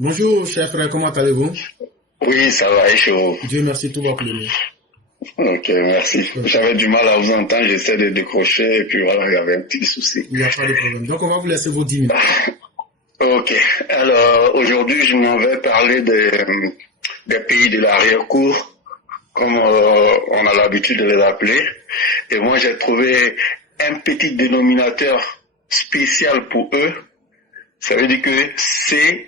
Bonjour, cher frère, comment allez-vous? Oui, ça va, chaud. Dieu merci, tout va pour le mieux. Ok, merci. Ouais. J'avais du mal à vous entendre, j'essaie de décrocher et puis voilà, il y avait un petit souci. Il n'y a pas de problème. Donc, on va vous laisser vos 10 minutes. Ok, alors aujourd'hui, je m'en vais parler des pays de l'arrière-cour, comme on a l'habitude de les appeler. Et moi, j'ai trouvé un petit dénominateur spécial pour eux. Ça veut dire que CFP.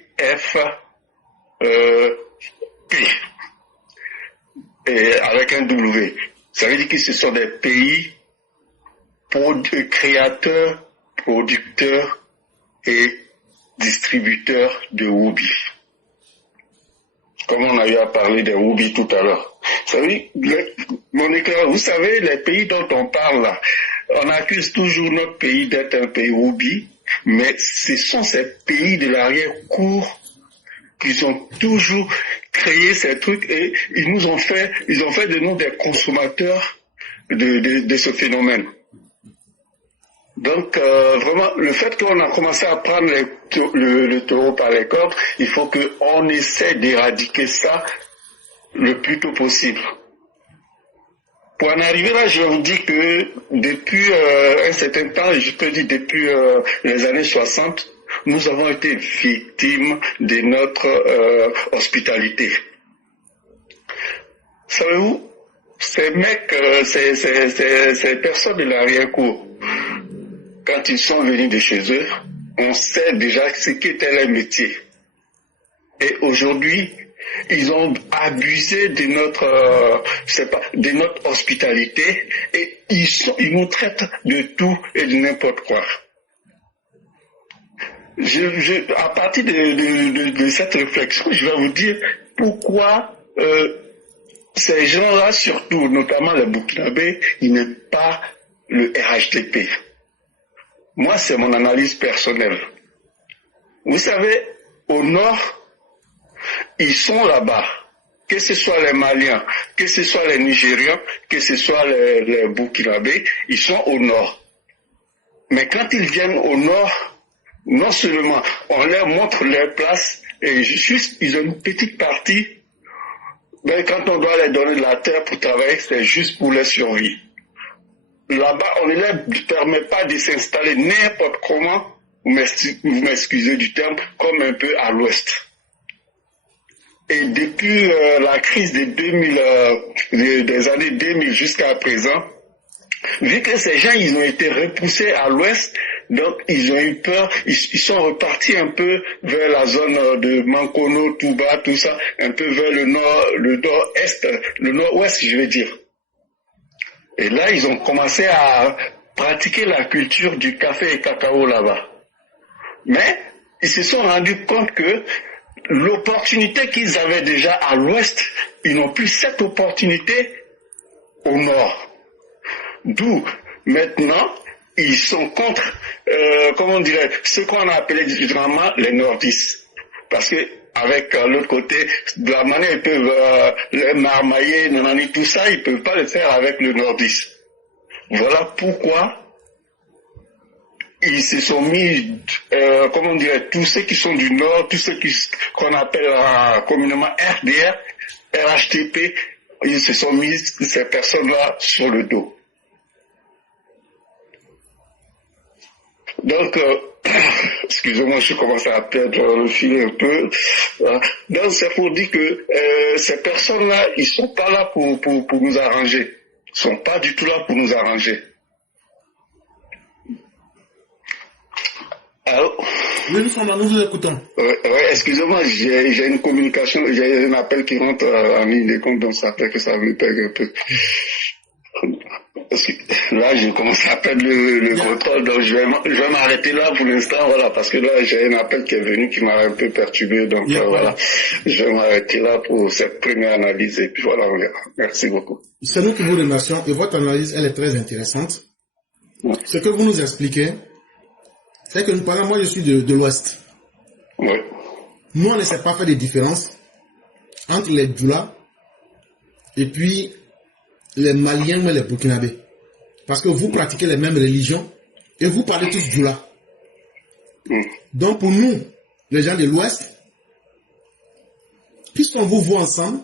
Et avec un W. Ça veut dire que ce sont des pays créateurs, producteurs et distributeurs de Whoopi. Comme on a eu à parler des Whoopi tout à l'heure. Mon éclair, vous savez, les pays dont on parle là, on accuse toujours notre pays d'être un pays Whoopi, mais ce sont ces pays de l'arrière-cour qui ont toujours créé ces trucs et ils ont fait de nous des consommateurs de ce phénomène. Donc vraiment, le fait qu'on a commencé à prendre le taureau par les cornes, il faut qu'on essaie d'éradiquer ça le plus tôt possible. Pour en arriver là, je vous dis que depuis un certain temps, je peux dire depuis les années 60, nous avons été victimes de notre hospitalité. Savez-vous, ces mecs, ces personnes de l'arrière-cour, quand ils sont venus de chez eux, on sait déjà ce qu'était leur métier. Et aujourd'hui, ils ont abusé de notre hospitalité et ils nous traitent de tout et de n'importe quoi. À partir de cette réflexion, je vais vous dire pourquoi ces gens-là, surtout, notamment les Burkinabés, ils n'aiment pas le RHDP. Moi, c'est mon analyse personnelle. Vous savez, au nord, ils sont là-bas. Que ce soit les Maliens, que ce soit les Nigérians, que ce soit les Burkinabés, ils sont au nord. Mais quand ils viennent au nord, non seulement on leur montre leur place, et juste ils ont une petite partie, mais quand on doit leur donner de la terre pour travailler, c'est juste pour leur survie. Là-bas, on ne leur permet pas de s'installer n'importe comment, vous m'excusez du terme, comme un peu à l'ouest. Et depuis la crise des années 2000 jusqu'à présent, vu que ces gens, ils ont été repoussés à l'ouest, donc ils ont eu peur, ils sont repartis un peu vers la zone de Mankono, Touba, tout ça, un peu vers le nord-est, le nord-ouest, je vais dire. Et là, ils ont commencé à pratiquer la culture du café et cacao là-bas. Mais ils se sont rendus compte que l'opportunité qu'ils avaient déjà à l'ouest, ils n'ont plus cette opportunité au nord. D'où, maintenant, ils sont contre, ce qu'on a appelé généralement les nordistes. Parce que, avec l'autre côté, de la manière ils peuvent les marmailler, tout ça, ils ne peuvent pas le faire avec le nordiste. Voilà pourquoi ils se sont mis, tous ceux qui sont du nord, tous ceux qu'on appelle communément RDR, RHTP, ils se sont mis ces personnes-là sur le dos. Donc, excusez-moi, je commence à perdre le fil un peu. Donc, c'est pour dire que ces personnes-là, ils sont pas là pour nous arranger. Ils sont pas du tout là pour nous arranger. Allô? Oui, nous vous écoutons. Excusez-moi, j'ai une communication, j'ai un appel qui rentre en ligne de compte, donc ça fait que ça me pègue un peu. Parce que là, je commence à perdre le contrôle, donc je vais m'arrêter là pour l'instant, voilà, parce que là, j'ai un appel qui est venu qui m'a un peu perturbé, donc voilà, je vais m'arrêter là pour cette première analyse, et puis voilà, on verra. Merci beaucoup. C'est nous qui vous remercions, et votre analyse, elle est très intéressante. Ouais. Ce que vous nous expliquez, c'est que, par exemple, moi, je suis de l'Ouest. Oui. Nous, on ne sait pas faire de différence entre les Djoula et puis les Maliens et les Burkinabés. Parce que vous pratiquez les mêmes religions et vous parlez tous Djoula. Donc pour nous, les gens de l'Ouest, puisqu'on vous voit ensemble,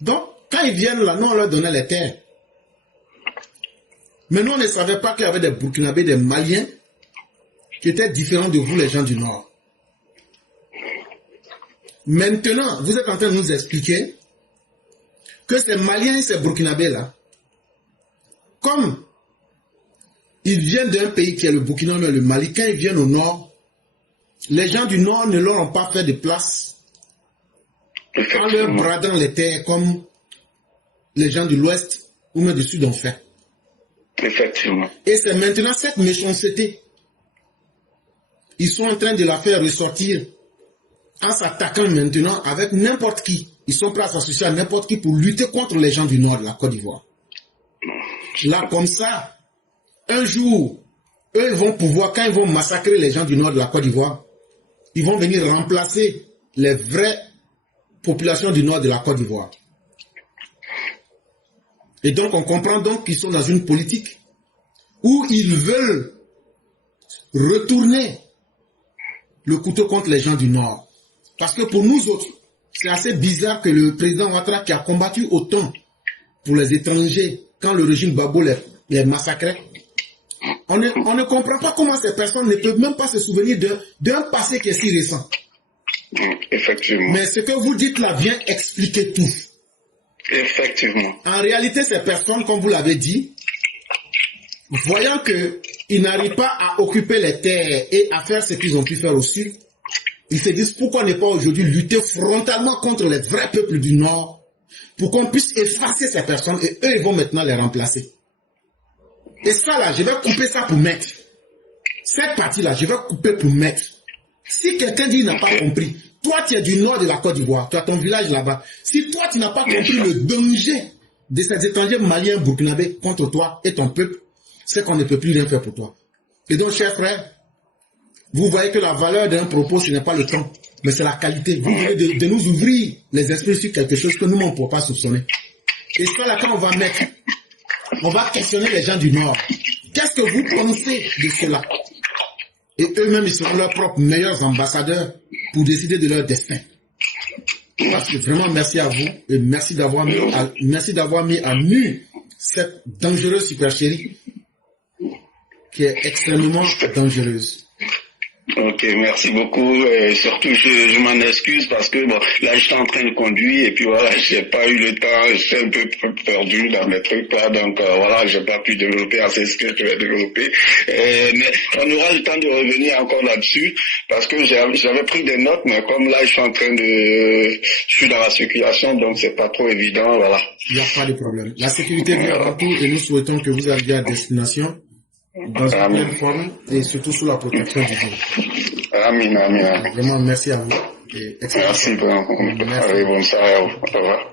donc quand ils viennent là, nous on leur donnait les terres. Mais nous on ne savait pas qu'il y avait des Burkinabés, des Maliens, qui étaient différents de vous les gens du Nord. Maintenant, vous êtes en train de nous expliquer que ces Maliens et ces Burkinabés là, comme ils viennent d'un pays qui est le Burkina, mais le Mali, quand ils viennent au Nord, les gens du Nord ne leur ont pas fait de place en leur bradant les terres comme les gens de l'Ouest ou même du Sud ont fait. Effectivement. Et c'est maintenant cette méchanceté. Ils sont en train de la faire ressortir en s'attaquant maintenant avec n'importe qui. Ils sont prêts à s'associer à n'importe qui pour lutter contre les gens du Nord de la Côte d'Ivoire. Là, comme ça, un jour, eux ils vont pouvoir, quand ils vont massacrer les gens du Nord de la Côte d'Ivoire, ils vont venir remplacer les vraies populations du Nord de la Côte d'Ivoire. Et donc, on comprend donc qu'ils sont dans une politique où ils veulent retourner le couteau contre les gens du Nord. Parce que pour nous autres, c'est assez bizarre que le président Ouattara, qui a combattu autant pour les étrangers quand le régime Gbagbo les massacrait, on ne comprend pas comment ces personnes ne peuvent même pas se souvenir d'un passé qui est si récent. Effectivement. Mais ce que vous dites là vient expliquer tout. Effectivement. En réalité, ces personnes, comme vous l'avez dit, voyant qu'ils n'arrivent pas à occuper les terres et à faire ce qu'ils ont pu faire au Sud, ils se disent pourquoi ne pas aujourd'hui lutter frontalement contre les vrais peuples du Nord pour qu'on puisse effacer ces personnes et eux, ils vont maintenant les remplacer. Et ça là, je vais couper ça pour mettre. Cette partie-là, je vais couper pour mettre. Si quelqu'un dit qu'il n'a pas compris, toi tu es du Nord de la Côte d'Ivoire, tu as ton village là-bas. Si toi tu n'as pas compris le danger de ces étrangers maliens burkinabés contre toi et ton peuple, c'est qu'on ne peut plus rien faire pour toi. Et donc, chers frères, vous voyez que la valeur d'un propos, ce n'est pas le temps, mais c'est la qualité. Vous venez de nous ouvrir les esprits sur quelque chose que nous, on ne peut pas soupçonner. Et ça, là, quand on va questionner les gens du Nord. Qu'est-ce que vous pensez de cela? Et eux-mêmes, ils seront leurs propres meilleurs ambassadeurs pour décider de leur destin. Parce que vraiment, merci à vous et merci d'avoir mis à nu cette dangereuse supercherie qui est extrêmement dangereuse. Ok, merci beaucoup. Surtout, je m'en excuse parce que bon, là, j'étais en train de conduire et puis voilà, j'ai pas eu le temps, j'étais un peu perdu dans mes trucs là, donc voilà, j'ai pas pu développer assez ce que je vais développer. Mais on aura le temps de revenir encore là-dessus parce que j'avais pris des notes, mais comme là, je suis dans la circulation, donc c'est pas trop évident, voilà. Il n'y a pas de problème. La sécurité vient avant tout et nous souhaitons que vous arriviez à destination dans une pleine forme et surtout sous la protection du Dieu. Amen, amen. Vraiment, merci à vous. Et merci, bon. Allez, bonne soirée. Au revoir.